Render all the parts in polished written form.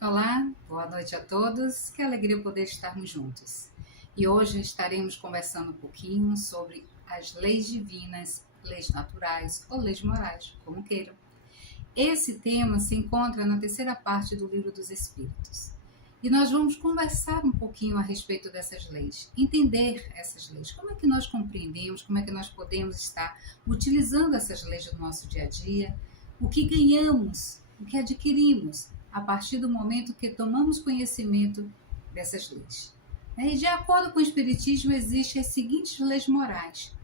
Olá, boa noite a todos, que alegria poder estarmos juntos. E hoje estaremos conversando um pouquinho sobre as leis divinas, leis naturais ou leis morais, como queiram. Esse tema se encontra na terceira parte do Livro dos Espíritos. E nós vamos conversar um pouquinho a respeito dessas leis, entender essas leis, como é que nós compreendemos, como é que nós podemos estar utilizando essas leis no nosso dia a dia, o que ganhamos, o que adquirimos a partir do momento que tomamos conhecimento dessas leis. E de acordo com o Espiritismo, existem as seguintes leis morais: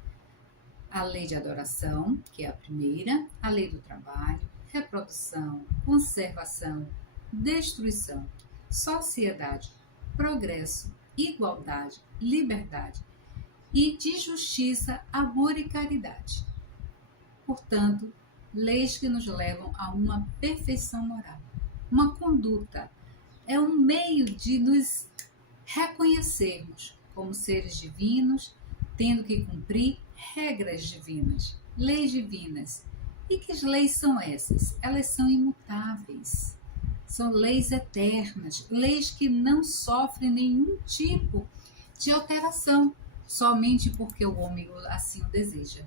a lei de adoração, que é a primeira, a lei do trabalho, reprodução, conservação, destruição, sociedade, progresso, igualdade, liberdade e de justiça, amor e caridade. Portanto, leis que nos levam a uma perfeição moral. Uma conduta é um meio de nos reconhecermos como seres divinos, tendo que cumprir regras divinas, leis divinas. E que leis são essas? Elas são imutáveis, são leis eternas, leis que não sofrem nenhum tipo de alteração, somente porque o homem assim o deseja.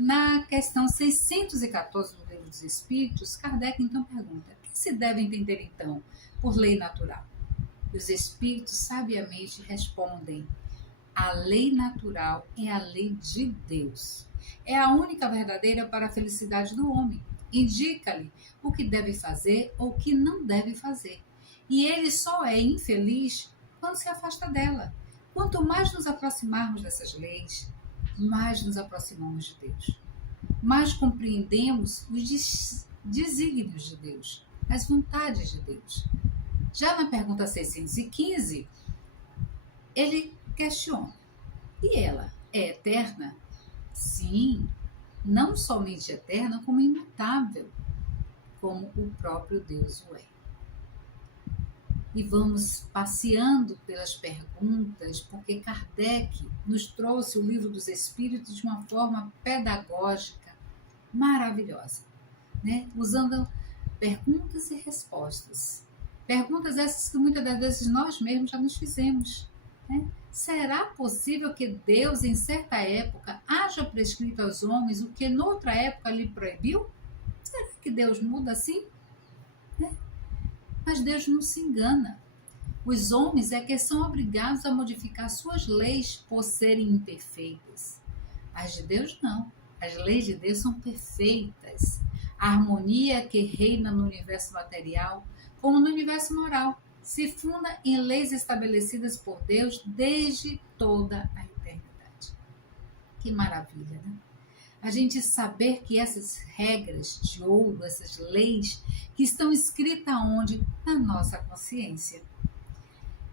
Na questão 614 do Livro dos Espíritos, Kardec então pergunta: o que se deve entender então por lei natural? E os Espíritos sabiamente respondem: a lei natural é a lei de Deus. É a única verdadeira para a felicidade do homem. Indica-lhe o que deve fazer ou o que não deve fazer. E ele só é infeliz quando se afasta dela. Quanto mais nos aproximarmos dessas leis, mais nos aproximamos de Deus. Mais compreendemos os desígnios de Deus, as vontades de Deus. Já na pergunta 615, ele questiona: e ela é eterna? Sim, não somente eterna, como imutável, como o próprio Deus o é. E vamos passeando pelas perguntas, porque Kardec nos trouxe o Livro dos Espíritos de uma forma pedagógica maravilhosa, usando perguntas e respostas. Perguntas essas que muitas das vezes nós mesmos já nos fizemos. Será possível que Deus, em certa época, haja prescrito aos homens o que noutra época lhe proibiu? Será que Deus muda assim? Mas Deus não se engana. Os homens é que são obrigados a modificar suas leis por serem imperfeitas. As de Deus não. As leis de Deus são perfeitas. A harmonia que reina no universo material, como no universo moral, se funda em leis estabelecidas por Deus desde toda a eternidade. Que maravilha, né? A gente saber que essas regras de ouro, essas leis, que estão escritas onde? Na nossa consciência.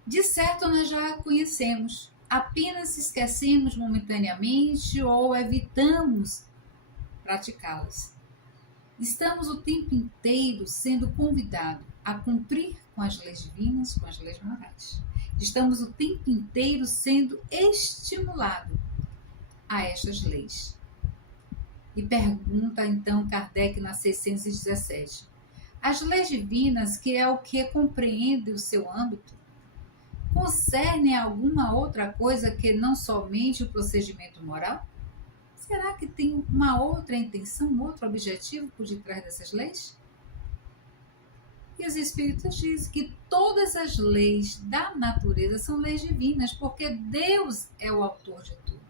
De certo, nós já conhecemos, apenas esquecemos momentaneamente ou evitamos praticá-las. Estamos o tempo inteiro sendo convidados a cumprir com as leis divinas, com as leis morais. Estamos o tempo inteiro sendo estimulados a estas leis. E pergunta então Kardec na 617: as leis divinas, que é o que compreende o seu âmbito, concernem alguma outra coisa que não somente o procedimento moral? Será que tem uma outra intenção, um outro objetivo por detrás dessas leis? E os Espíritos dizem que todas as leis da natureza são leis divinas, porque Deus é o autor de tudo.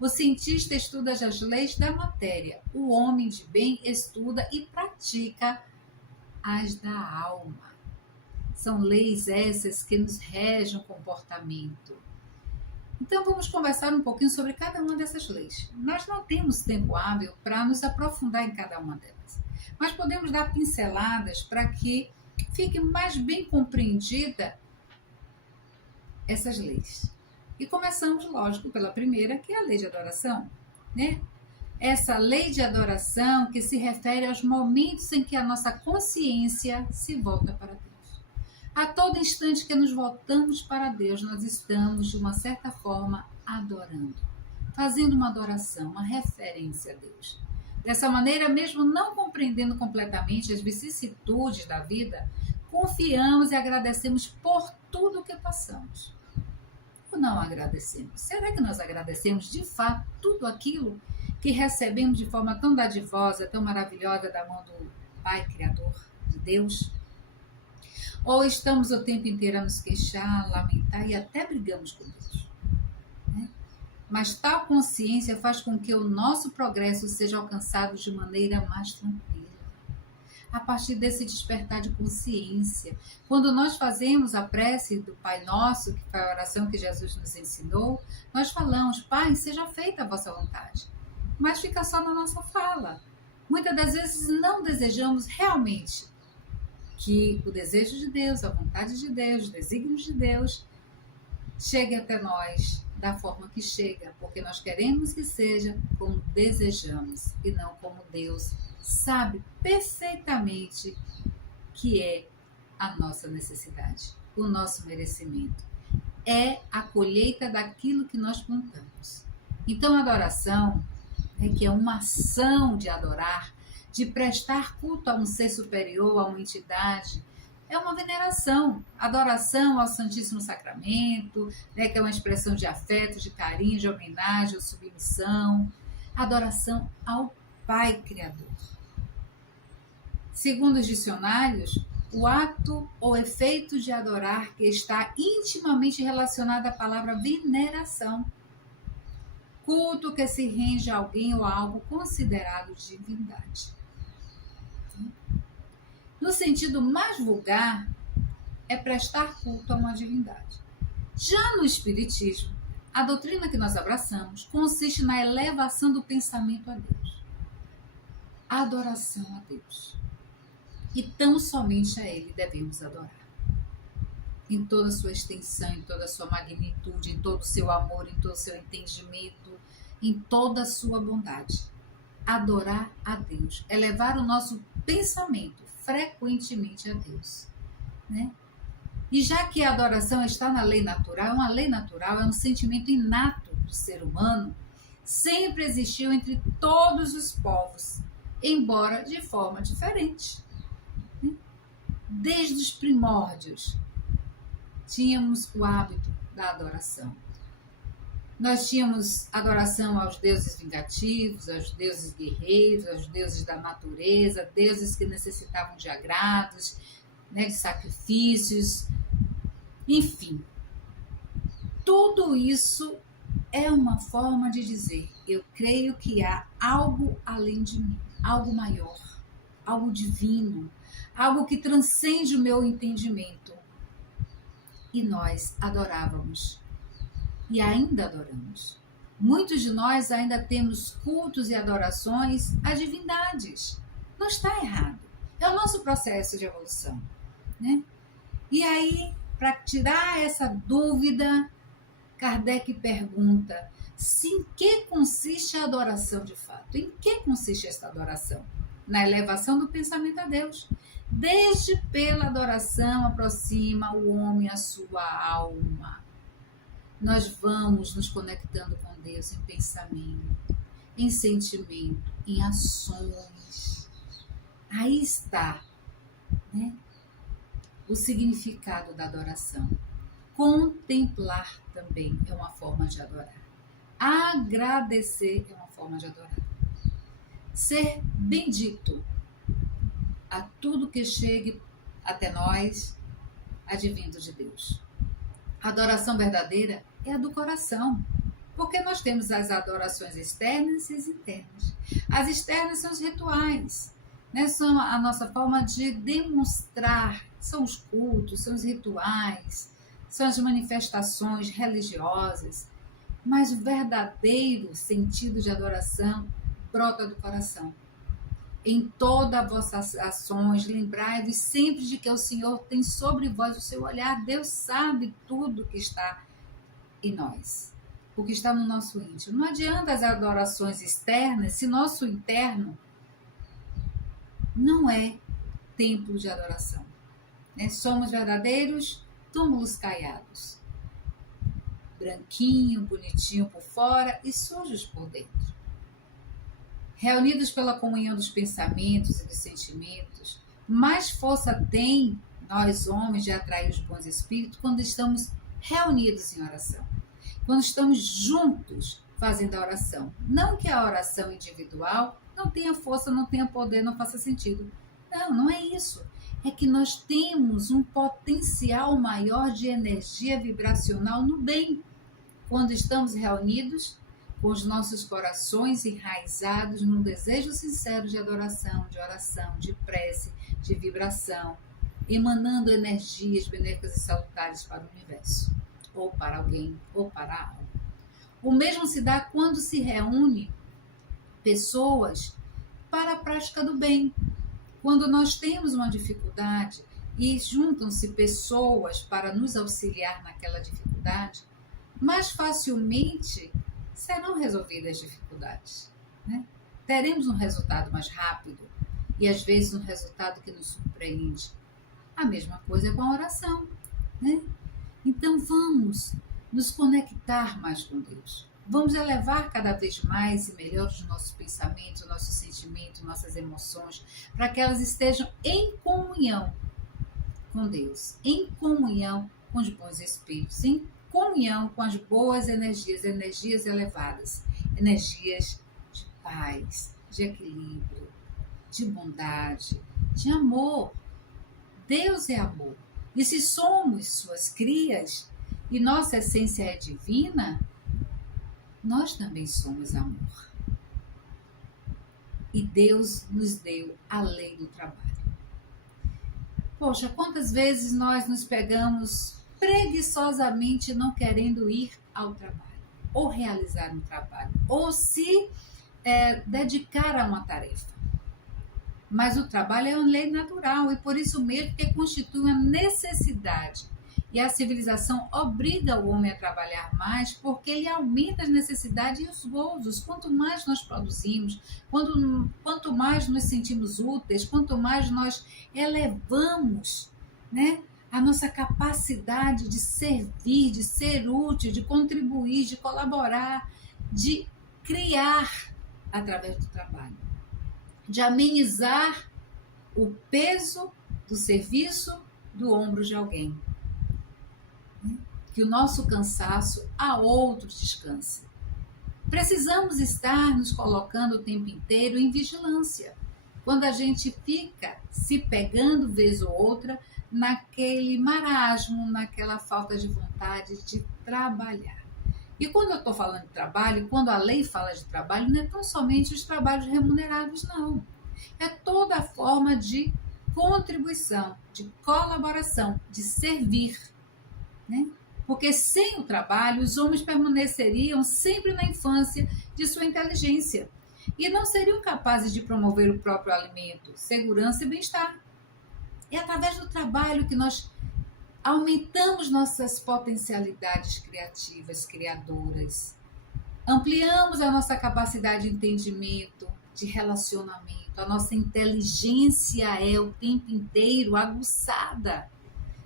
O cientista estuda as leis da matéria, o homem de bem estuda e pratica as da alma. São leis essas que nos regem o comportamento. Então vamos conversar um pouquinho sobre cada uma dessas leis. Nós não temos tempo hábil para nos aprofundar em cada uma delas, mas podemos dar pinceladas para que fique mais bem compreendida essas leis. E começamos, lógico, pela primeira, que é a lei de adoração, Essa lei de adoração que se refere aos momentos em que a nossa consciência se volta para Deus. A todo instante que nos voltamos para Deus, nós estamos, de uma certa forma, adorando, fazendo uma adoração, uma referência a Deus. Dessa maneira, mesmo não compreendendo completamente as vicissitudes da vida, confiamos e agradecemos por tudo que passamos. Ou não agradecemos? Será que nós agradecemos de fato tudo aquilo que recebemos de forma tão dadivosa, tão maravilhosa da mão do Pai Criador, de Deus? Ou estamos o tempo inteiro a nos queixar, lamentar e até brigamos com Deus? Mas tal consciência faz com que o nosso progresso seja alcançado de maneira mais tranquila. A partir desse despertar de consciência, quando nós fazemos a prece do Pai Nosso, que foi a oração que Jesus nos ensinou, nós falamos: Pai, seja feita a vossa vontade. Mas fica só na nossa fala. Muitas das vezes não desejamos realmente que o desejo de Deus, a vontade de Deus, os desígnios de Deus chegue até nós da forma que chega, porque nós queremos que seja como desejamos e não como Deus sabe perfeitamente que é a nossa necessidade, o nosso merecimento. É a colheita daquilo que nós plantamos. Então, a adoração, que é uma ação de adorar, de prestar culto a um ser superior, a uma entidade, é uma veneração, adoração ao Santíssimo Sacramento, que é uma expressão de afeto, de carinho, de homenagem, de submissão, adoração ao Pai Criador. Segundo os dicionários, o ato ou efeito de adorar que está intimamente relacionado à palavra veneração, culto que se rende a alguém ou a algo considerado divindade. No sentido mais vulgar, é prestar culto a uma divindade. Já no Espiritismo, a doutrina que nós abraçamos consiste na elevação do pensamento a Deus. A adoração a Deus. E tão somente a Ele devemos adorar. Em toda a sua extensão, em toda a sua magnitude, em todo o seu amor, em todo o seu entendimento, em toda a sua bondade. Adorar a Deus. Elevar o nosso pensamento frequentemente a Deus, E já que a adoração está na lei natural, uma lei natural é um sentimento inato do ser humano, sempre existiu entre todos os povos, embora de forma diferente. Desde os primórdios, tínhamos o hábito da adoração. Nós tínhamos adoração aos deuses vingativos, aos deuses guerreiros, aos deuses da natureza, deuses que necessitavam de agrados, de sacrifícios, enfim. Tudo isso é uma forma de dizer: eu creio que há algo além de mim, algo maior, algo divino, algo que transcende o meu entendimento. E nós adorávamos. E ainda adoramos. Muitos de nós ainda temos cultos e adorações a divindades. Não está errado. É o nosso processo de evolução. E aí, para tirar essa dúvida, Kardec pergunta: em que consiste a adoração de fato? Em que consiste esta adoração? Na elevação do pensamento a Deus. Desde pela adoração aproxima o homem à sua alma. Nós vamos nos conectando com Deus em pensamento, em sentimento, em ações. Aí está, o significado da adoração. Contemplar também é uma forma de adorar. Agradecer é uma forma de adorar. Ser bendito a tudo que chegue até nós, advindo de Deus. A adoração verdadeira é a do coração, porque nós temos as adorações externas e as internas. As externas são os rituais, são a nossa forma de demonstrar, são os cultos, são os rituais, são as manifestações religiosas, mas o verdadeiro sentido de adoração brota do coração. Em todas as vossas ações, lembrai-vos sempre de que o Senhor tem sobre vós o seu olhar. Deus sabe tudo que está em nós, o que está no nosso íntimo. Não adianta as adorações externas se nosso interno não é templo de adoração. Somos verdadeiros túmulos caiados, branquinho, bonitinho por fora e sujos por dentro. Reunidos pela comunhão dos pensamentos e dos sentimentos, mais força tem nós homens, de atrair os bons espíritos quando estamos reunidos em oração, quando estamos juntos fazendo a oração. Não que a oração individual não tenha força, não tenha poder, não faça sentido. Não, não é isso. É que nós temos um potencial maior de energia vibracional no bem, quando estamos reunidos com os nossos corações enraizados num desejo sincero de adoração, de oração, de prece, de vibração, emanando energias benéficas e salutares para o universo, ou para alguém, ou para a alma. O mesmo se dá quando se reúne pessoas para a prática do bem. Quando nós temos uma dificuldade e juntam-se pessoas para nos auxiliar naquela dificuldade, mais facilmente serão resolvidas as dificuldades, né? Teremos um resultado mais rápido e às vezes um resultado que nos surpreende. A mesma coisa é com a oração, né? Então vamos nos conectar mais com Deus. Vamos elevar cada vez mais e melhor os nossos pensamentos, os nossos sentimentos, nossas emoções, para que elas estejam em comunhão com Deus, em comunhão com os bons espíritos, em comunhão com as boas energias, energias elevadas, energias de paz, de equilíbrio, de bondade, de amor. Deus é amor. E se somos suas crias e nossa essência é divina, nós também somos amor. E Deus nos deu a lei do trabalho. Poxa, quantas vezes nós nos pegamos preguiçosamente não querendo ir ao trabalho, ou realizar um trabalho, ou se dedicar a uma tarefa. Mas o trabalho é uma lei natural e por isso mesmo que constitui uma necessidade. E a civilização obriga o homem a trabalhar mais porque ele aumenta as necessidades e os gozos. Quanto mais nós produzimos, quanto mais nos sentimos úteis, quanto mais nós elevamos, né, a nossa capacidade de servir, de ser útil, de contribuir, de colaborar, de criar através do trabalho, de amenizar o peso do serviço do ombro de alguém. Que o nosso cansaço a outros descanse. Precisamos estar nos colocando o tempo inteiro em vigilância. Quando a gente fica se pegando vez ou outra naquele marasmo, naquela falta de vontade de trabalhar. E quando eu estou falando de trabalho, quando a lei fala de trabalho, não é tão somente os trabalhos remunerados, não. É toda a forma de contribuição, de colaboração, de servir, né? Porque sem o trabalho, os homens permaneceriam sempre na infância de sua inteligência e não seriam capazes de promover o próprio alimento, segurança e bem-estar. É através do trabalho que nós aumentamos nossas potencialidades criativas, criadoras, ampliamos a nossa capacidade de entendimento, de relacionamento, a nossa inteligência é o tempo inteiro aguçada.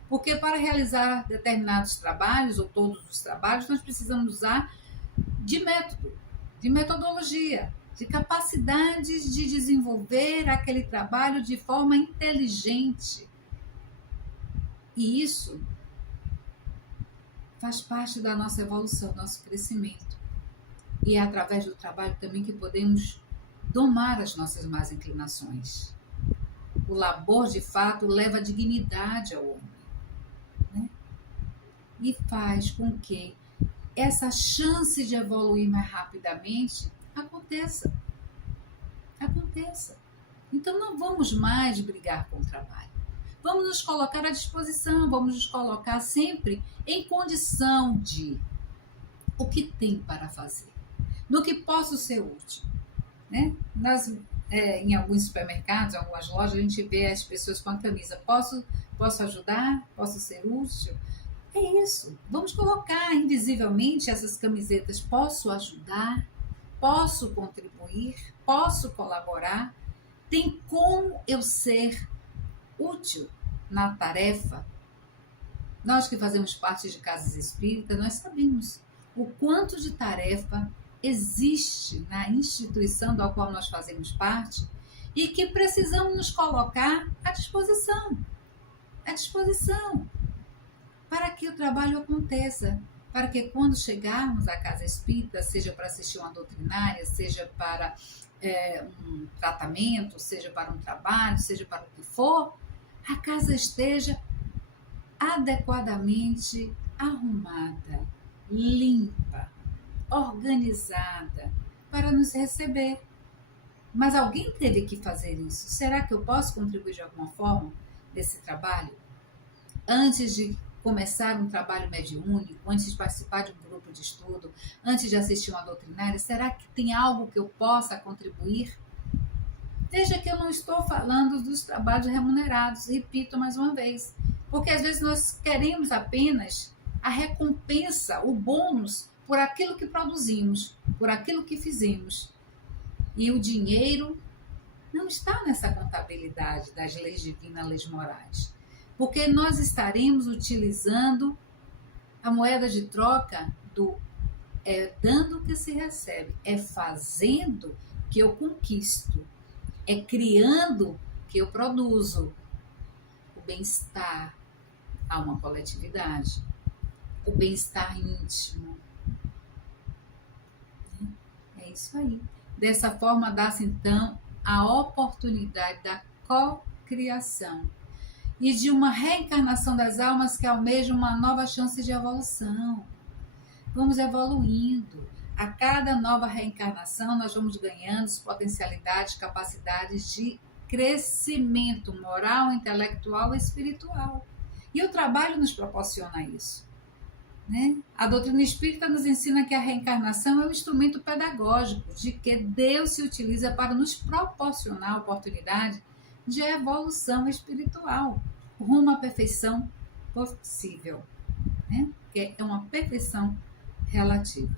Porque para realizar determinados trabalhos, ou todos os trabalhos, nós precisamos usar de método, de metodologia, de capacidades de desenvolver aquele trabalho de forma inteligente. E isso faz parte da nossa evolução, do nosso crescimento. E é através do trabalho também que podemos domar as nossas más inclinações. O labor, de fato, leva dignidade ao homem. E faz com que essa chance de evoluir mais rapidamente aconteça. Então não vamos mais brigar com o trabalho. Vamos nos colocar à disposição, vamos nos colocar sempre em condição de o que tem para fazer, no que posso ser útil, né? Em alguns supermercados, em algumas lojas, a gente vê as pessoas com a camisa, posso ajudar? Posso ser útil? É isso, vamos colocar invisivelmente essas camisetas, posso ajudar, posso contribuir, posso colaborar, tem como eu ser útil na tarefa. Nós que fazemos parte de casas espíritas, nós sabemos o quanto de tarefa existe na instituição da qual nós fazemos parte e que precisamos nos colocar à disposição. à disposição para que o trabalho aconteça, para que quando chegarmos à casa espírita, seja para assistir uma doutrinária, seja para um tratamento, seja para um trabalho, seja para o que for, a casa esteja adequadamente arrumada, limpa, organizada, para nos receber. Mas alguém teve que fazer isso. Será que eu posso contribuir de alguma forma nesse trabalho? Antes de começar um trabalho mediúnico, antes de participar de um grupo de estudo, antes de assistir uma doutrinária, será que tem algo que eu possa contribuir? Veja que eu não estou falando dos trabalhos remunerados, repito mais uma vez, porque às vezes nós queremos apenas a recompensa, o bônus, por aquilo que produzimos, por aquilo que fizemos. E o dinheiro não está nessa contabilidade das leis divinas, leis morais. Porque nós estaremos utilizando a moeda de troca do dando que se recebe, é fazendo que eu conquisto, é criando que eu produzo. O bem-estar a uma coletividade, o bem-estar íntimo. É isso aí. Dessa forma, dá-se então a oportunidade da cocriação e de uma reencarnação das almas que almejam uma nova chance de evolução. Vamos evoluindo. A cada nova reencarnação, nós vamos ganhando potencialidades, capacidades de crescimento moral, intelectual e espiritual. E o trabalho nos proporciona isso. Né? A doutrina espírita nos ensina que a reencarnação é um instrumento pedagógico de que Deus se utiliza para nos proporcionar a oportunidade de evolução espiritual rumo à perfeição possível, né? Que é uma perfeição relativa.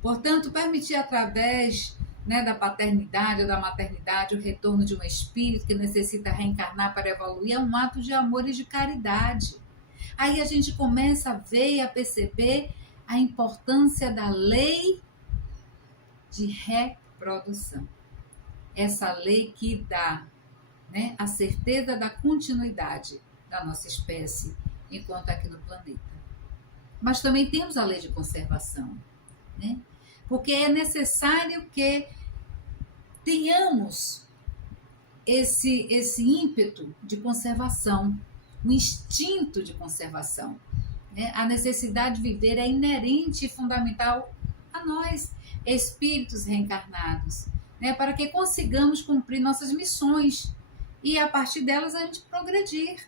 Portanto, permitir através da paternidade ou da maternidade o retorno de um espírito que necessita reencarnar para evoluir é um ato de amor e de caridade. Aí a gente começa a ver e a perceber a importância da lei de reprodução. Essa lei que dá a certeza da continuidade da nossa espécie enquanto aqui no planeta. Mas também temos a lei de conservação, né? Porque é necessário que tenhamos esse ímpeto de conservação, o instinto de conservação. Né? A necessidade de viver é inerente e fundamental a nós, espíritos reencarnados, né? Para que consigamos cumprir nossas missões e, a partir delas, a gente progredir.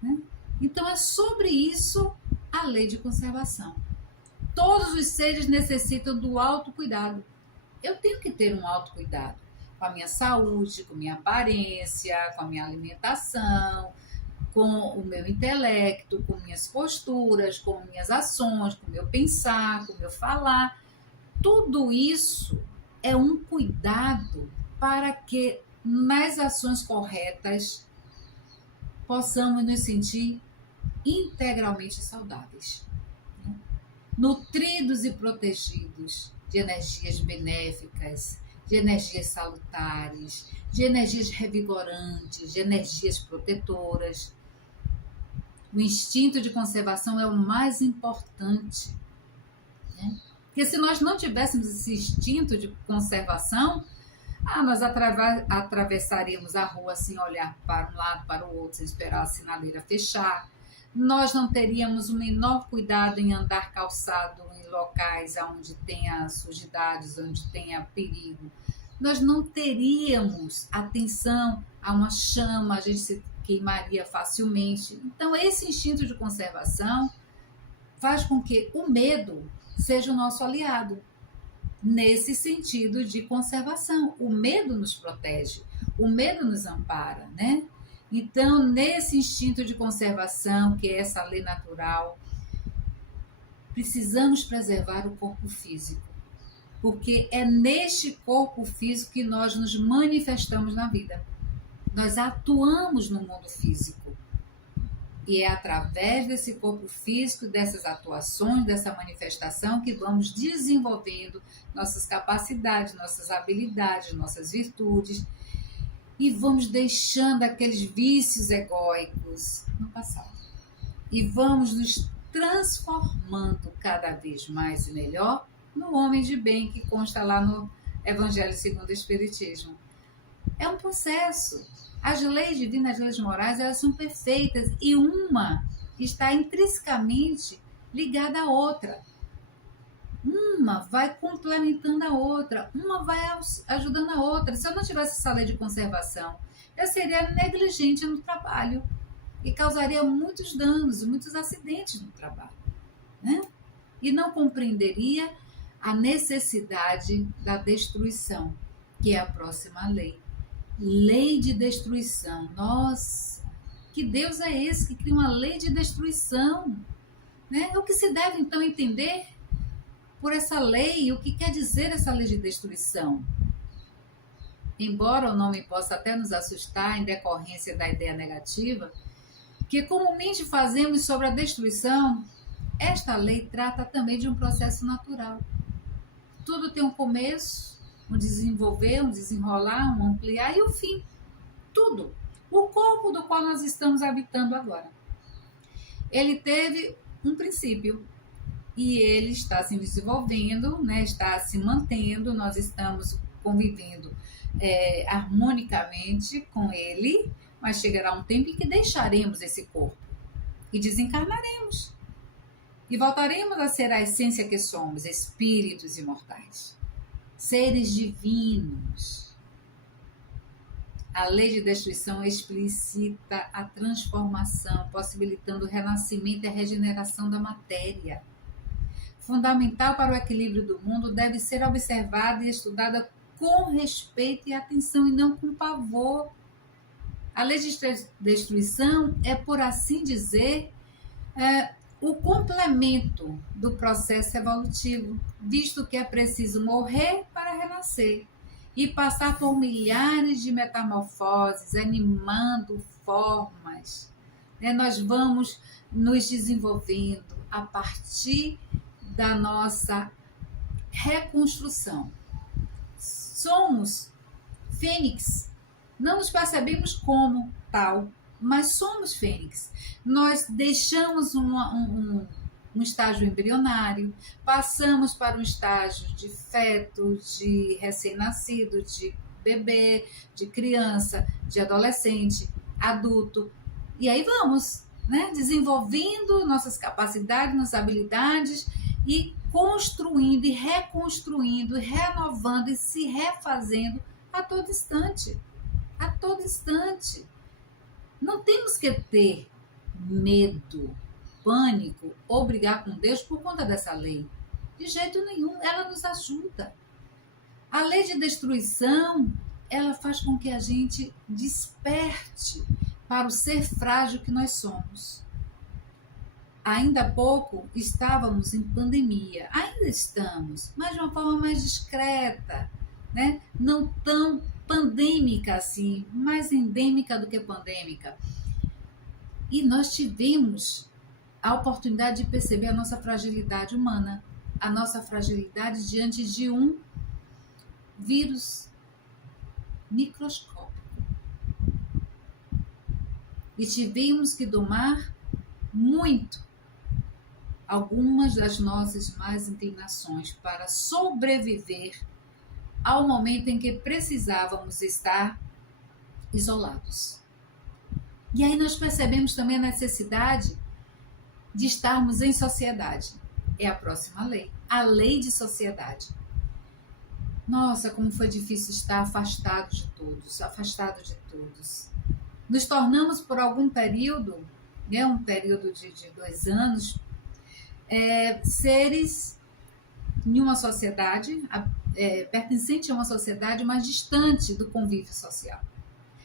Né? Então, é sobre isso a lei de conservação. Todos os seres necessitam do autocuidado. Eu tenho que ter um autocuidado com a minha saúde, com a minha aparência, com a minha alimentação, com o meu intelecto, com minhas posturas, com minhas ações, com o meu pensar, com o meu falar. Tudo isso é um cuidado para que nas ações corretas possamos nos sentir integralmente saudáveis, né? Nutridos e protegidos de energias benéficas, de energias salutares, de energias revigorantes, de energias protetoras. O instinto de conservação é o mais importante, né? Porque se nós não tivéssemos esse instinto de conservação, nós atravessaríamos a rua sem olhar para um lado, para o outro, sem esperar a sinaleira fechar. Nós não teríamos o menor cuidado em andar calçado em locais onde tenha sujidades, onde tenha perigo. Nós não teríamos atenção a uma chama, a gente se queimaria facilmente. Então, esse instinto de conservação faz com que o medo seja o nosso aliado, nesse sentido de conservação. O medo nos protege, o medo nos ampara, né? Então, nesse instinto de conservação, que é essa lei natural, precisamos preservar o corpo físico, porque é neste corpo físico que nós nos manifestamos na vida. Nós atuamos no mundo físico. E é através desse corpo físico, dessas atuações, dessa manifestação, que vamos desenvolvendo nossas capacidades, nossas habilidades, nossas virtudes. e vamos deixando aqueles vícios egóicos no passado. E vamos nos transformando cada vez mais e melhor no homem de bem que consta lá no Evangelho segundo o Espiritismo. É um processo. As leis divinas, as leis morais, elas são perfeitas e uma está intrinsecamente ligada à outra. Uma vai complementando a outra, uma vai ajudando a outra. Se eu não tivesse essa lei de conservação, eu seria negligente no trabalho e causaria muitos danos, muitos acidentes no trabalho, né? E não compreenderia a necessidade da destruição, que é a próxima lei. Lei de destruição. Nossa, que Deus é esse que cria uma lei de destruição? Né? O que se deve, então, entender por essa lei? O que quer dizer essa lei de destruição? Embora o nome possa até nos assustar em decorrência da ideia negativa, que comumente fazemos sobre a destruição, esta lei trata também de um processo natural. Tudo tem um começo, um desenvolver, um desenrolar, um ampliar e o fim. Tudo. O corpo do qual nós estamos habitando agora. Ele teve um princípio e ele está se desenvolvendo, né? Está se mantendo, nós estamos convivendo harmonicamente com ele, mas chegará um tempo em que deixaremos esse corpo e desencarnaremos. E voltaremos a ser a essência que somos, espíritos imortais, seres divinos. A lei de destruição explicita a transformação, possibilitando o renascimento e a regeneração da matéria. Fundamental para o equilíbrio do mundo, deve ser observada e estudada com respeito e atenção e não com pavor. A lei de destruição é, por assim dizer, o complemento do processo evolutivo, visto que é preciso morrer para renascer e passar por milhares de metamorfoses, animando formas. Nós vamos nos desenvolvendo a partir da nossa reconstrução. Somos fênix, não nos percebemos como tal, mas somos fênix. Nós deixamos um estágio embrionário, passamos para um estágio de feto, de recém-nascido, de bebê, de criança, de adolescente, adulto. E aí vamos, né, desenvolvendo nossas capacidades, nossas habilidades e construindo e reconstruindo, renovando e se refazendo a todo instante. A todo instante. Não temos que ter medo, pânico ou brigar com Deus por conta dessa lei. De jeito nenhum, ela nos ajuda. A lei de destruição, ela faz com que a gente desperte para o ser frágil que nós somos. Ainda há pouco estávamos em pandemia, ainda estamos, mas de uma forma mais discreta, né? Não tão pandêmica assim, mais endêmica do que pandêmica. E nós tivemos a oportunidade de perceber a nossa fragilidade humana, a nossa fragilidade diante de um vírus microscópico. E tivemos que domar muito algumas das nossas más inclinações para sobreviver ao momento em que precisávamos estar isolados. E aí nós percebemos também a necessidade de estarmos em sociedade. É a próxima lei, a lei de sociedade. Nossa, como foi difícil estar afastado de todos. Nos tornamos por algum período, né, um período de 2 anos, seres em uma sociedade, pertencente a uma sociedade, mas distante do convívio social.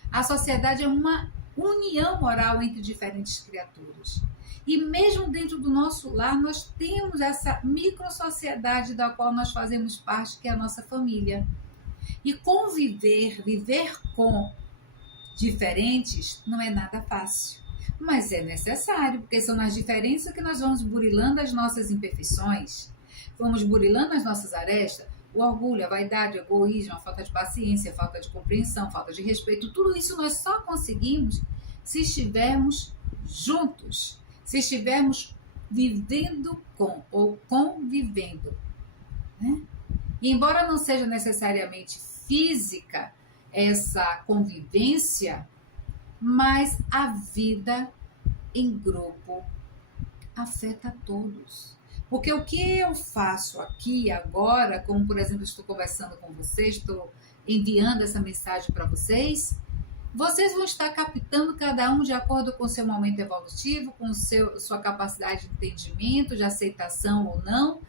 A sociedade é uma união moral entre diferentes criaturas. E mesmo dentro do nosso lar, nós temos essa microsociedade da qual nós fazemos parte, que é a nossa família. E viver com diferentes, não é nada fácil. Mas é necessário, porque são nas diferenças que nós vamos burilando as nossas imperfeições, vamos burilando as nossas arestas. o orgulho, a vaidade, o egoísmo, a falta de paciência, a falta de compreensão, a falta de respeito, tudo isso nós só conseguimos se estivermos juntos, se estivermos vivendo com ou convivendo, né? E embora não seja necessariamente física essa convivência, mas a vida em grupo afeta a todos. Porque o que eu faço aqui agora, como por exemplo estou conversando com vocês, estou enviando essa mensagem para vocês, vocês vão estar captando cada um de acordo com o seu momento evolutivo, com sua capacidade de entendimento, de aceitação ou não,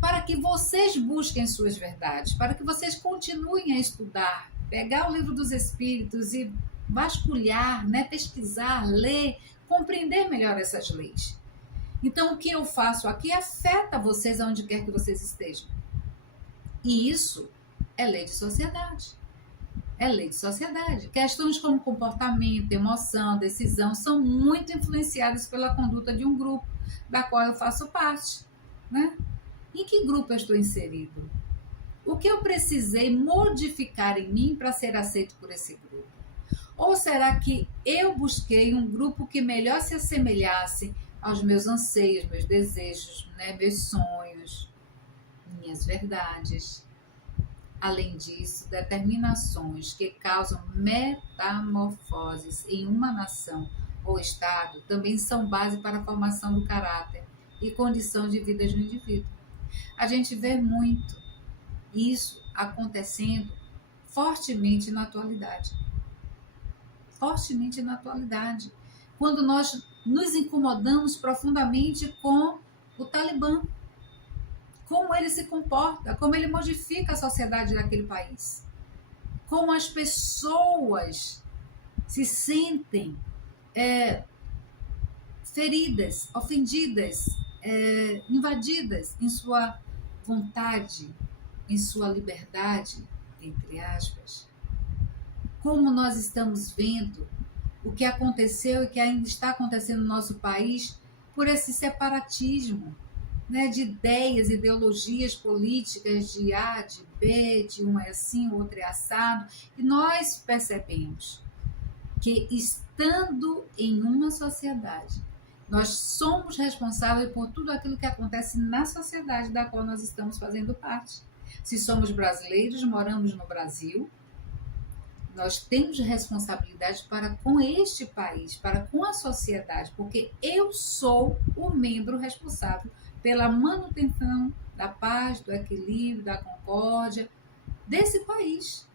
para que vocês busquem suas verdades, para que vocês continuem a estudar, pegar o livro dos Espíritos e vasculhar, né, pesquisar, ler, compreender melhor essas leis. Então, o que eu faço aqui afeta vocês aonde quer que vocês estejam. E isso é lei de sociedade. É lei de sociedade. Questões como comportamento, emoção, decisão são muito influenciadas pela conduta de um grupo, da qual eu faço parte, né? Em que grupo eu estou inserido? O que eu precisei modificar em mim para ser aceito por esse grupo? Ou será que eu busquei um grupo que melhor se assemelhasse aos meus anseios, meus desejos, né, meus sonhos, minhas verdades? Além disso, determinações que causam metamorfoses em uma nação ou estado também são base para a formação do caráter e condição de vida de um indivíduo. A gente vê muito isso acontecendo fortemente na atualidade. Fortemente na atualidade. Quando nós nos incomodamos profundamente com o Talibã, como ele se comporta, como ele modifica a sociedade daquele país, como as pessoas se sentem feridas, ofendidas, invadidas em sua vontade, em sua liberdade, entre aspas. Como nós estamos vendo o que aconteceu e que ainda está acontecendo no nosso país por esse separatismo, né, de ideias, ideologias políticas, de A, de B, de um é assim, o outro é assado. E nós percebemos que, estando em uma sociedade, nós somos responsáveis por tudo aquilo que acontece na sociedade da qual nós estamos fazendo parte. Se somos brasileiros, moramos no Brasil, nós temos responsabilidade para com este país, para com a sociedade, porque eu sou o membro responsável pela manutenção da paz, do equilíbrio, da concórdia desse país.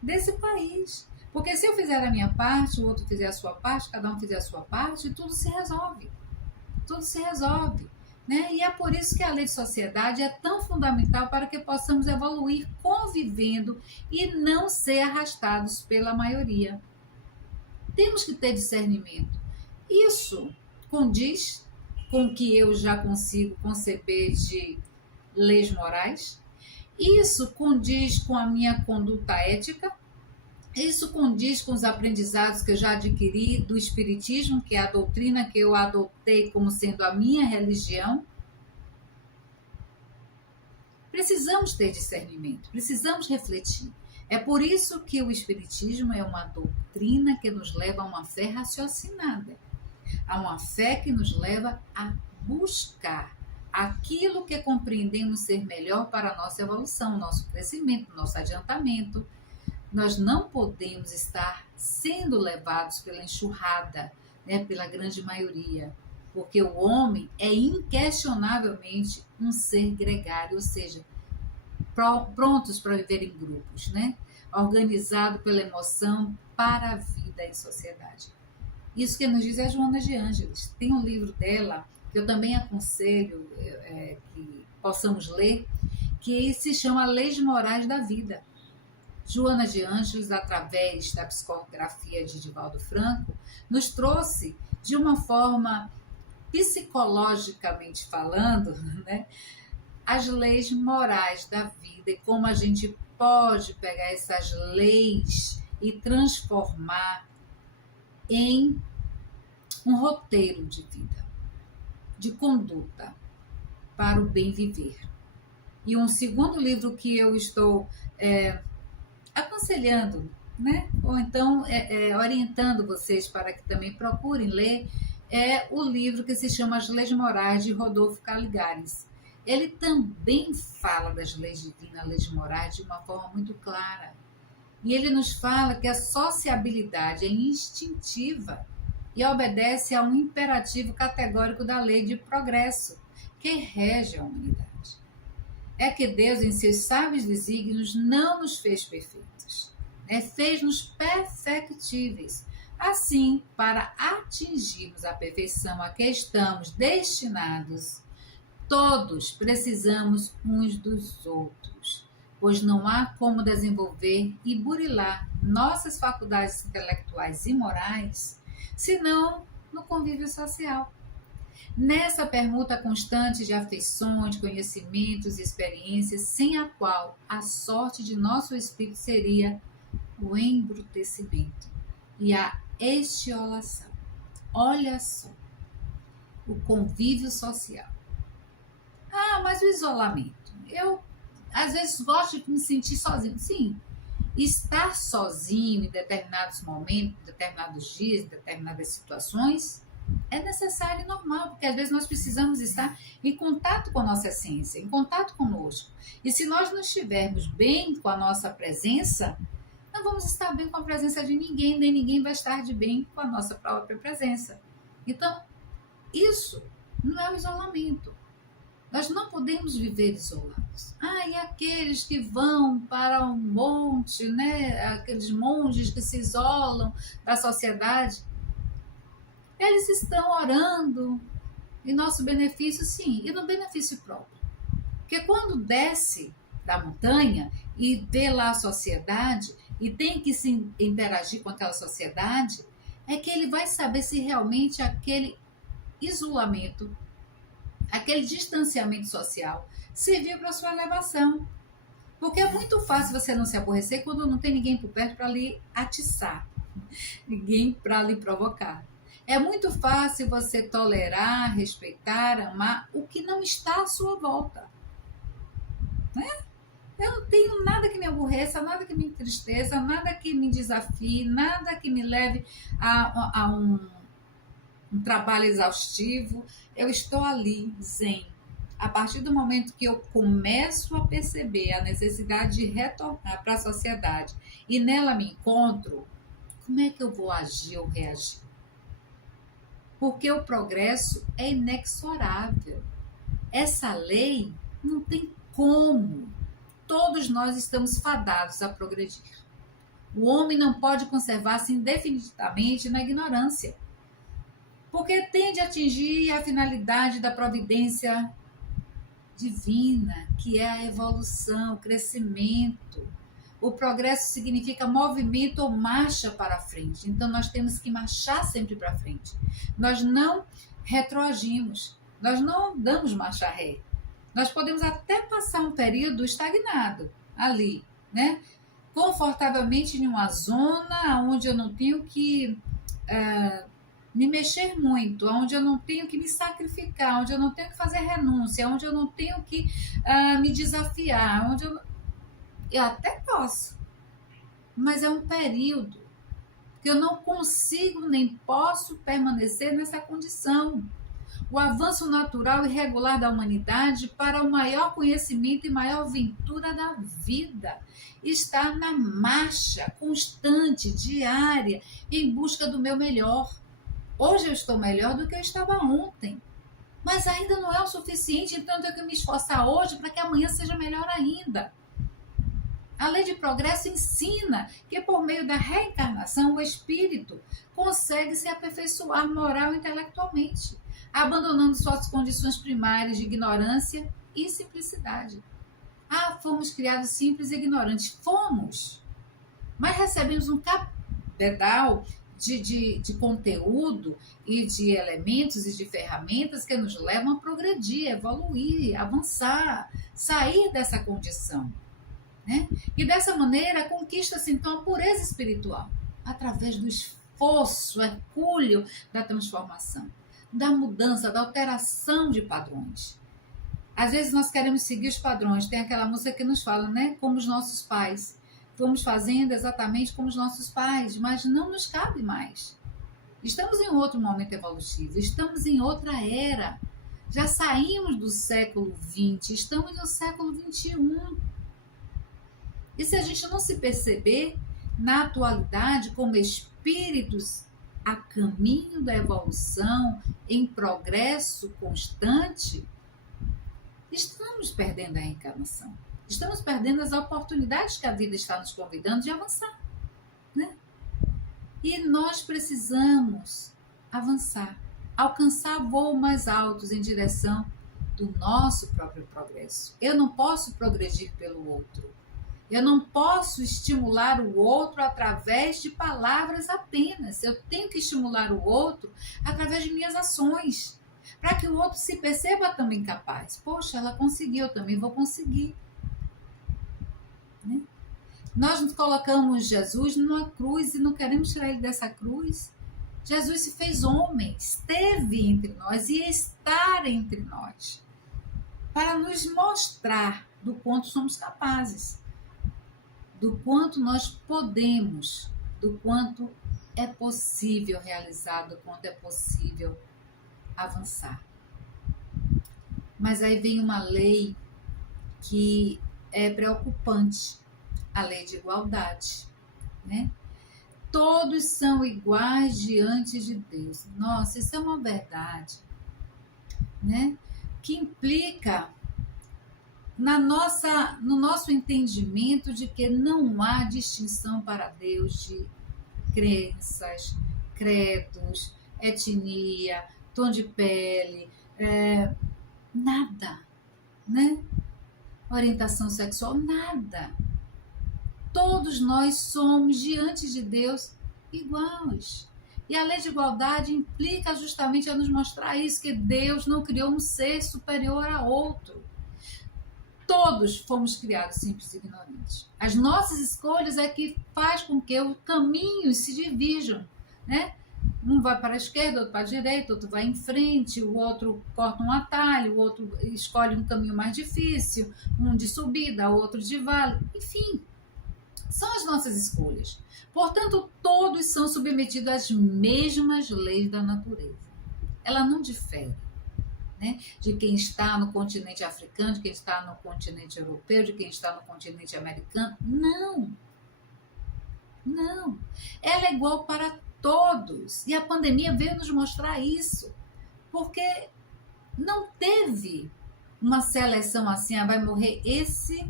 Desse país. Porque se eu fizer a minha parte, o outro fizer a sua parte, cada um fizer a sua parte, tudo se resolve. Tudo se resolve. Né? E é por isso que a lei de sociedade é tão fundamental para que possamos evoluir convivendo e não ser arrastados pela maioria. Temos que ter discernimento. Isso condiz com o que eu já consigo conceber de leis morais. Isso condiz com a minha conduta ética. Isso condiz com os aprendizados que eu já adquiri do Espiritismo, que é a doutrina que eu adotei como sendo a minha religião. Precisamos ter discernimento, precisamos refletir. É por isso que o Espiritismo é uma doutrina que nos leva a uma fé raciocinada, a uma fé que nos leva a buscar aquilo que compreendemos ser melhor para a nossa evolução, nosso crescimento, nosso adiantamento. Nós não podemos estar sendo levados pela enxurrada, né, pela grande maioria, porque o homem é inquestionavelmente um ser gregário, ou seja, prontos para viver em grupos, né, organizado pela emoção para a vida em sociedade. Isso que nos diz a Joana de Ângeles. Tem um livro dela que eu também aconselho que possamos ler, que se chama Leis Morais da Vida. Joana de Ângeles, através da psicografia de Divaldo Franco, nos trouxe de uma forma psicologicamente falando, né, as leis morais da vida e como a gente pode pegar essas leis e transformar em um roteiro de vida, de conduta para o bem viver. E um segundo livro que eu estou aconselhando, né? Ou então orientando vocês para que também procurem ler, é o livro que se chama As Leis Morais, de Rodolfo Caligares. Ele também fala das leis divinas, leis morais, de uma forma muito clara. E ele nos fala que a sociabilidade é instintiva e obedece a um imperativo categórico da lei de progresso que rege a humanidade. É que Deus, em seus sábios desígnios, não nos fez perfeitos, né? Fez-nos perfectíveis. Assim, para atingirmos a perfeição a que estamos destinados, todos precisamos uns dos outros, pois não há como desenvolver e burilar nossas faculdades intelectuais e morais, senão no convívio social. Nessa permuta constante de afeições, conhecimentos e experiências, sem a qual a sorte de nosso espírito seria o embrutecimento e a estiolação. Olha só, o convívio social. Ah, mas o isolamento. Eu, às vezes, gosto de me sentir sozinho. Sim, estar sozinho em determinados momentos, determinados dias, determinadas situações, é necessário e normal, porque às vezes nós precisamos estar em contato com a nossa essência, em contato conosco. E se nós não estivermos bem com a nossa presença, não vamos estar bem com a presença de ninguém, nem ninguém vai estar de bem com a nossa própria presença. Então, isso não é o isolamento. Nós não podemos viver isolados. E aqueles que vão para um monte, né? Aqueles monges que se isolam da sociedade, eles estão orando em nosso benefício, sim, e no benefício próprio. Porque quando desce da montanha e vê lá a sociedade e tem que se interagir com aquela sociedade, é que ele vai saber se realmente aquele isolamento, aquele distanciamento social serviu para a sua elevação. Porque é muito fácil você não se aborrecer quando não tem ninguém por perto para lhe atiçar, ninguém para lhe provocar. É muito fácil você tolerar, respeitar, amar o que não está à sua volta. Né? Eu não tenho nada que me aborreça, nada que me entristeça, nada que me desafie, nada que me leve a um trabalho exaustivo. Eu estou ali, zen. A partir do momento que eu começo a perceber a necessidade de retornar para a sociedade e nela me encontro, como é que eu vou agir ou reagir? Porque o progresso é inexorável. Essa lei não tem como. Todos nós estamos fadados a progredir. O homem não pode conservar-se indefinidamente na ignorância, porque tende a atingir a finalidade da providência divina, que é a evolução, o crescimento. O progresso significa movimento ou marcha para frente. Então, nós temos que marchar sempre para frente. Nós não retroagimos. Nós não damos marcha ré. Nós podemos até passar um período estagnado ali, né? Confortavelmente em uma zona onde eu não tenho que me mexer muito, onde eu não tenho que me sacrificar, onde eu não tenho que fazer renúncia, onde eu não tenho que me desafiar, onde eu até posso, mas é um período que eu não consigo nem posso permanecer nessa condição. O avanço natural e regular da humanidade para o maior conhecimento e maior ventura da vida está na marcha constante, diária, em busca do meu melhor. Hoje eu estou melhor do que eu estava ontem, mas ainda não é o suficiente, então eu tenho que me esforçar hoje para que amanhã seja melhor ainda. A lei de progresso ensina que por meio da reencarnação o espírito consegue se aperfeiçoar moral e intelectualmente, abandonando suas condições primárias de ignorância e simplicidade. Fomos criados simples e ignorantes. Fomos, mas recebemos um cabedal de conteúdo e de elementos e de ferramentas que nos levam a progredir, evoluir, avançar, sair dessa condição. Né? E dessa maneira conquista-se então a pureza espiritual, através do esforço, hercúleo da transformação, da mudança, da alteração de padrões. Às vezes nós queremos seguir os padrões. Tem aquela música que nos fala, né? Como os nossos pais. Vamos fazendo exatamente como os nossos pais, mas não nos cabe mais. Estamos em outro momento evolutivo, estamos em outra era. Já saímos do século XX, estamos no século XXI. E se a gente não se perceber, na atualidade, como espíritos a caminho da evolução, em progresso constante, estamos perdendo a reencarnação. Estamos perdendo as oportunidades que a vida está nos convidando de avançar, né? E nós precisamos avançar, alcançar voos mais altos em direção do nosso próprio progresso. Eu não posso progredir pelo outro. Eu não posso estimular o outro através de palavras apenas. Eu tenho que estimular o outro através de minhas ações, para que o outro se perceba também capaz. Poxa, ela conseguiu, eu também vou conseguir. Né? Nós nos colocamos Jesus numa cruz e não queremos tirar ele dessa cruz. Jesus se fez homem, esteve entre nós e está entre nós, para nos mostrar do quanto somos capazes, do quanto nós podemos, do quanto é possível realizar, do quanto é possível avançar. Mas aí vem uma lei que é preocupante, a lei de igualdade, né? Todos são iguais diante de Deus. Nossa, isso é uma verdade, né? Que implica no nosso entendimento de que não há distinção para Deus de crenças, credos, etnia, tom de pele, nada, né? Orientação sexual, nada. Todos nós somos, diante de Deus, iguais. E a lei de igualdade implica justamente a nos mostrar isso, que Deus não criou um ser superior a outro. Todos fomos criados simples e ignorantes. As nossas escolhas é que faz com que os caminhos se dividam, né? Um vai para a esquerda, outro para a direita, outro vai em frente, o outro corta um atalho, o outro escolhe um caminho mais difícil, um de subida, outro de vale, enfim. São as nossas escolhas. Portanto, todos são submetidos às mesmas leis da natureza. Ela não difere, né? De quem está no continente africano, de quem está no continente europeu, de quem está no continente americano. Não. Não. Ela é igual para todos. E a pandemia veio nos mostrar isso. Porque não teve uma seleção assim, vai morrer esse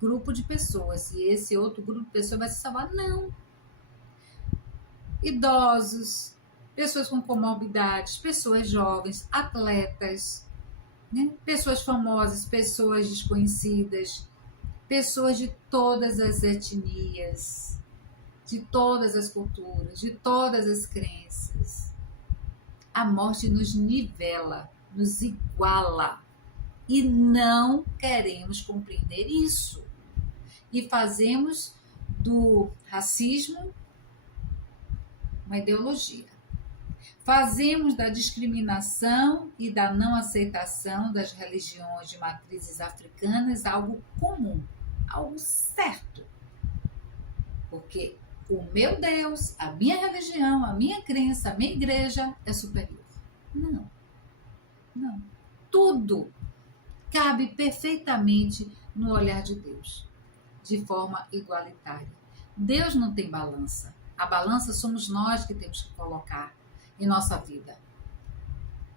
grupo de pessoas e esse outro grupo de pessoas vai se salvar. Não. Idosos, pessoas com comorbidades, pessoas jovens, atletas, né? Pessoas famosas, pessoas desconhecidas, pessoas de todas as etnias, de todas as culturas, de todas as crenças. A morte nos nivela, nos iguala e não queremos compreender isso. E fazemos do racismo uma ideologia. Fazemos da discriminação e da não aceitação das religiões de matrizes africanas algo comum, algo certo. Porque o meu Deus, a minha religião, a minha crença, a minha igreja é superior. Não. Não. Tudo cabe perfeitamente no olhar de Deus, de forma igualitária. Deus não tem balança. A balança somos nós que temos que colocar em nossa vida,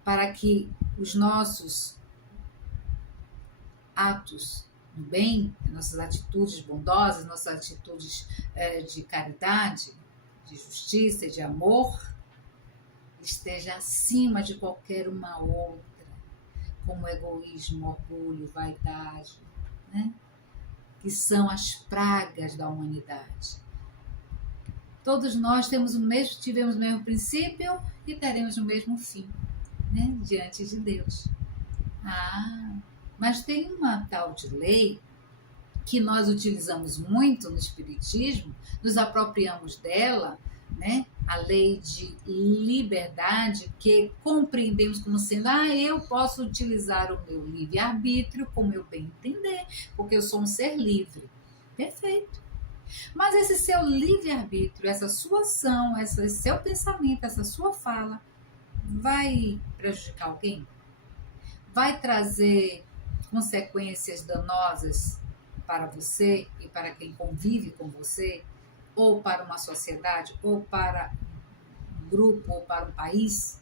para que os nossos atos do bem, nossas atitudes bondosas, nossas atitudes de caridade, de justiça e de amor, esteja acima de qualquer uma outra, como egoísmo, orgulho, vaidade, né? Que são as pragas da humanidade. Todos nós tivemos o mesmo princípio e teremos o mesmo fim, né? Diante de Deus. Mas tem uma tal de lei que nós utilizamos muito no Espiritismo, nos apropriamos dela, né? A lei de liberdade, que compreendemos como sendo, eu posso utilizar o meu livre-arbítrio como eu bem entender, porque eu sou um ser livre. Perfeito. Mas esse seu livre-arbítrio, essa sua ação, esse seu pensamento, essa sua fala, vai prejudicar alguém? Vai trazer consequências danosas para você e para quem convive com você? Ou para uma sociedade, ou para um grupo, ou para um país?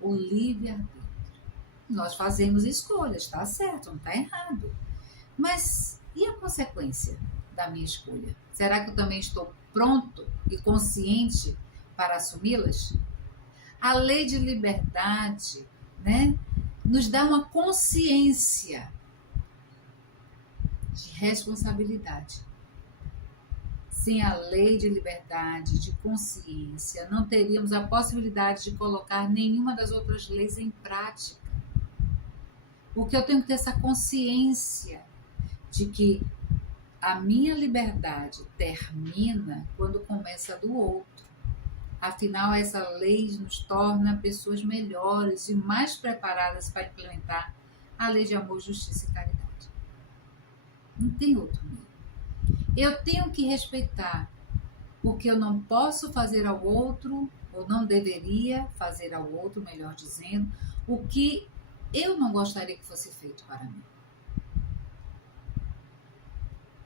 O livre-arbítrio. Nós fazemos escolhas, está certo, não está errado. Mas e a consequência da minha escolha? Será que eu também estou pronto e consciente para assumi-las? A lei de liberdade, né, nos dá uma consciência de responsabilidade. Sem a lei de liberdade, de consciência, não teríamos a possibilidade de colocar nenhuma das outras leis em prática. Porque eu tenho que ter essa consciência de que a minha liberdade termina quando começa a do outro. Afinal, essa lei nos torna pessoas melhores e mais preparadas para implementar a lei de amor, justiça e caridade. Não tem outro meio. Eu tenho que respeitar, porque eu não posso fazer ao outro, ou não deveria fazer ao outro, melhor dizendo, o que eu não gostaria que fosse feito para mim.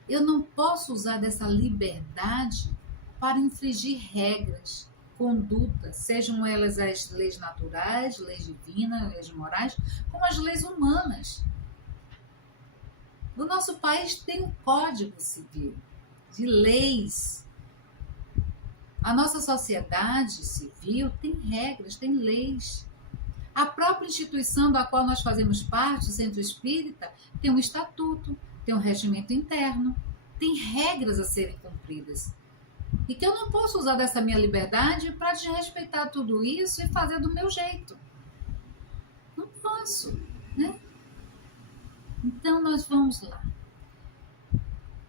Eu não posso usar dessa liberdade para infringir regras, condutas, sejam elas as leis naturais, leis divinas, leis morais, como as leis humanas. O nosso país tem um código civil de leis. A nossa sociedade civil tem regras, tem leis. A própria instituição da qual nós fazemos parte, o Centro Espírita, tem um estatuto, tem um regimento interno, tem regras a serem cumpridas. E que eu não posso usar dessa minha liberdade para desrespeitar tudo isso e fazer do meu jeito. Não posso, né? Então, nós vamos lá.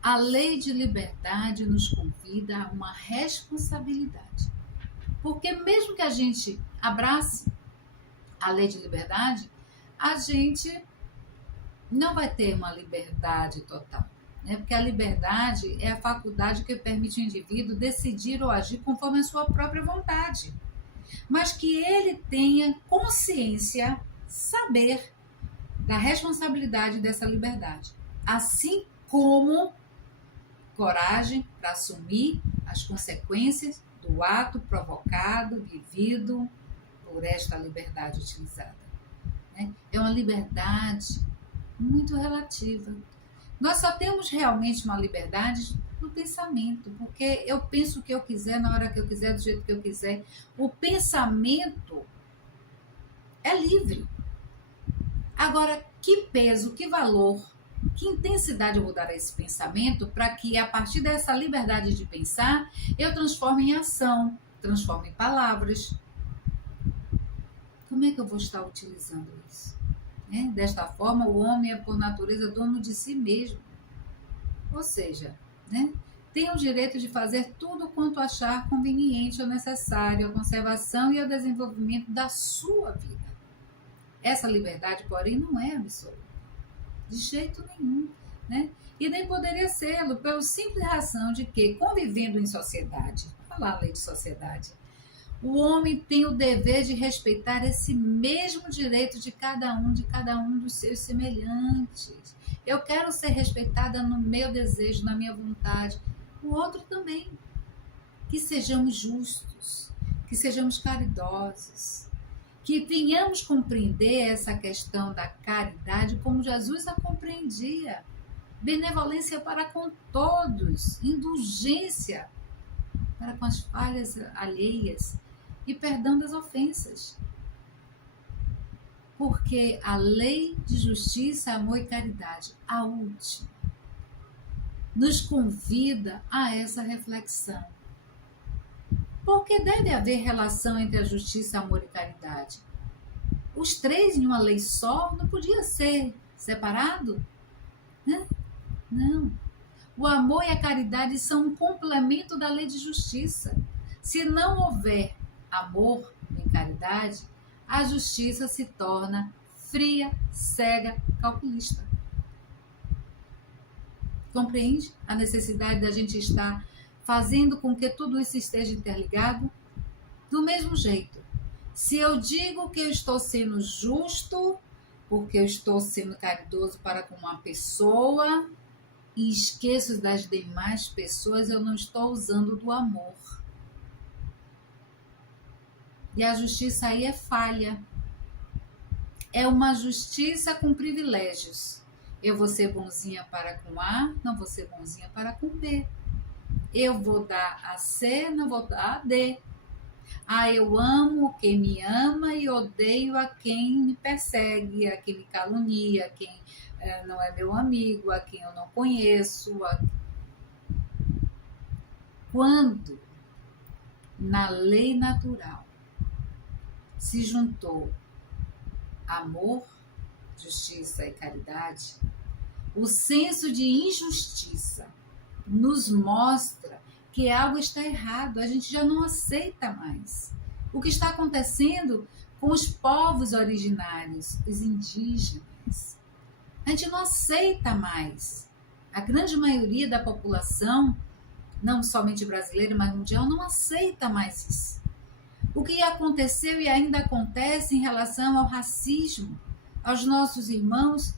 A lei de liberdade nos convida a uma responsabilidade. Porque mesmo que a gente abrace a lei de liberdade, a gente não vai ter uma liberdade total. Né? Porque a liberdade é a faculdade que permite ao indivíduo decidir ou agir conforme a sua própria vontade. Mas que ele tenha consciência, saber da responsabilidade dessa liberdade, assim como coragem para assumir as consequências do ato provocado, vivido por esta liberdade utilizada. É uma liberdade muito relativa. Nós só temos realmente uma liberdade no pensamento, porque eu penso o que eu quiser, na hora que eu quiser, do jeito que eu quiser. O pensamento é livre. Agora, que peso, que valor, que intensidade eu vou dar a esse pensamento para que, a partir dessa liberdade de pensar, eu transforme em ação, transforme em palavras. Como é que eu vou estar utilizando isso? Desta forma, o homem é, por natureza, dono de si mesmo. Ou seja, tem o direito de fazer tudo quanto achar conveniente ou necessário à conservação e ao desenvolvimento da sua vida. Essa liberdade, porém, não é absoluta, de jeito nenhum, E nem poderia ser-lo, pela simples razão de que, convivendo em sociedade, falar a lei de sociedade, o homem tem o dever de respeitar esse mesmo direito de cada um dos seus semelhantes. Eu quero ser respeitada no meu desejo, na minha vontade, o outro também. Que sejamos justos, que sejamos caridosos, que venhamos compreender essa questão da caridade como Jesus a compreendia. Benevolência para com todos, indulgência para com as falhas alheias e perdão das ofensas. Porque a lei de justiça, amor e caridade, a última, nos convida a essa reflexão. Porque deve haver relação entre a justiça, amor e caridade. Os três em uma lei só não podia ser separado? Não. O amor e a caridade são um complemento da lei de justiça. Se não houver amor nem caridade, a justiça se torna fria, cega, calculista. Compreende a necessidade da gente estar fazendo com que tudo isso esteja interligado? Do mesmo jeito, se eu digo que eu estou sendo justo, porque eu estou sendo caridoso para com uma pessoa, e esqueço das demais pessoas, eu não estou usando do amor. E a justiça aí é falha. É uma justiça com privilégios. Eu vou ser bonzinha para com A, não vou ser bonzinha para com B. Eu vou dar a C, não vou dar a D. Eu amo quem me ama e odeio a quem me persegue, a quem me calunia, a quem não é meu amigo, a quem eu não conheço. Quando na lei natural se juntou amor, justiça e caridade, o senso de injustiça nos mostra que algo está errado, a gente já não aceita mais. O que está acontecendo com os povos originários, os indígenas? A gente não aceita mais. A grande maioria da população, não somente brasileira, mas mundial, não aceita mais isso. O que aconteceu e ainda acontece em relação ao racismo, aos nossos irmãos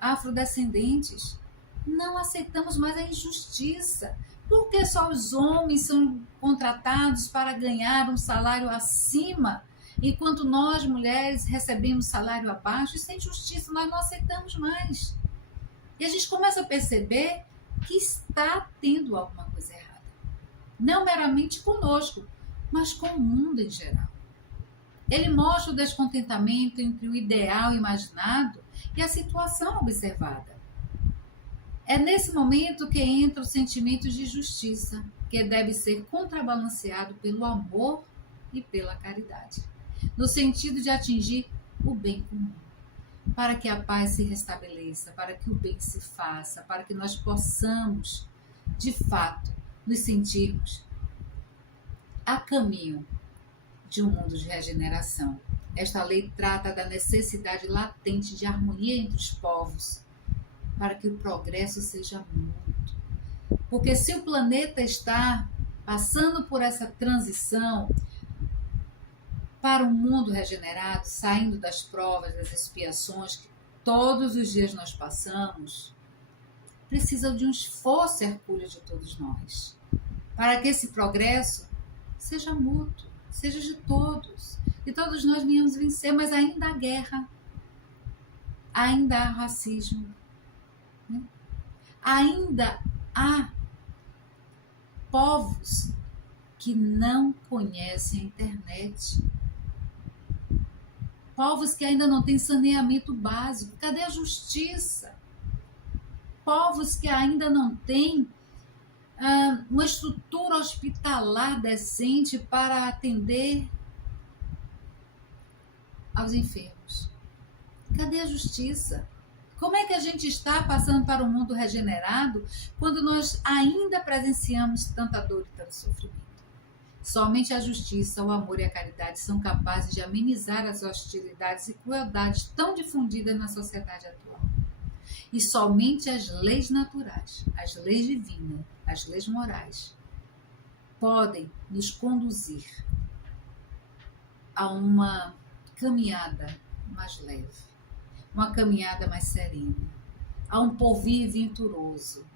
afrodescendentes. Não aceitamos mais a injustiça. Por que só os homens são contratados para ganhar um salário acima, enquanto nós, mulheres, recebemos salário abaixo? Isso é injustiça, nós não aceitamos mais. E a gente começa a perceber que está tendo alguma coisa errada. Não meramente conosco, mas com o mundo em geral. Ele mostra o descontentamento entre o ideal imaginado e a situação observada. É nesse momento que entra o sentimento de justiça, que deve ser contrabalanceado pelo amor e pela caridade, no sentido de atingir o bem comum, para que a paz se restabeleça, para que o bem se faça, para que nós possamos, de fato, nos sentirmos a caminho de um mundo de regeneração. Esta lei trata da necessidade latente de harmonia entre os povos, para que o progresso seja mútuo. Porque se o planeta está passando por essa transição para um mundo regenerado, saindo das provas, das expiações que todos os dias nós passamos, precisa de um esforço hercúleo de todos nós, para que esse progresso seja mútuo, seja de todos, e todos nós venhamos vencer, mas ainda há guerra, ainda há racismo, né? Ainda há povos que não conhecem a internet, povos que ainda não têm saneamento básico. Cadê a justiça? Povos que ainda não têm uma estrutura hospitalar decente para atender aos enfermos. Cadê a justiça? Como é que a gente está passando para um mundo regenerado quando nós ainda presenciamos tanta dor e tanto sofrimento? Somente a justiça, o amor e a caridade são capazes de amenizar as hostilidades e crueldades tão difundidas na sociedade atual. E somente as leis naturais, as leis divinas, as leis morais, podem nos conduzir a uma caminhada mais leve, uma caminhada mais serena, a um porvir venturoso,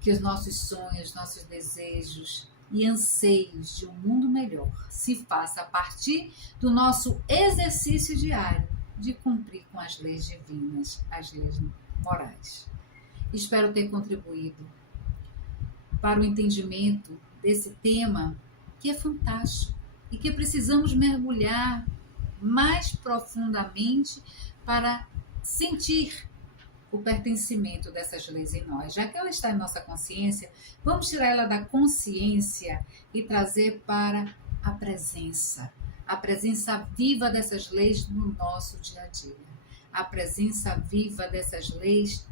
que os nossos sonhos, nossos desejos e anseios de um mundo melhor se faça a partir do nosso exercício diário de cumprir com as leis divinas, as leis morais. Espero ter contribuído para o entendimento desse tema que é fantástico e que precisamos mergulhar mais profundamente para sentir o pertencimento dessas leis em nós. Já que ela está em nossa consciência, vamos tirar ela da consciência e trazer para a presença viva dessas leis no nosso dia a dia, a presença viva dessas leis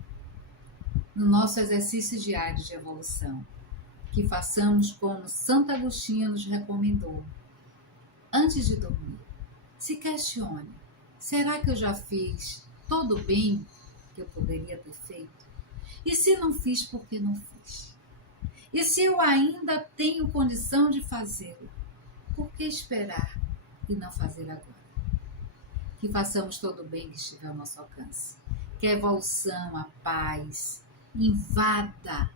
no nosso exercício diário de evolução, que façamos como Santo Agostinho nos recomendou. Antes de dormir, se questione: será que eu já fiz todo o bem que eu poderia ter feito? E se não fiz, por que não fiz? E se eu ainda tenho condição de fazê-lo, por que esperar e não fazer agora? Que façamos todo o bem que estiver ao nosso alcance. Que a evolução, a paz, invada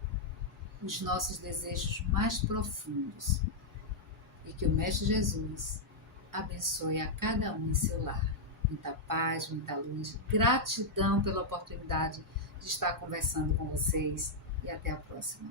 os nossos desejos mais profundos. E que o Mestre Jesus abençoe a cada um em seu lar. Muita paz, muita luz. Gratidão pela oportunidade de estar conversando com vocês. E até a próxima.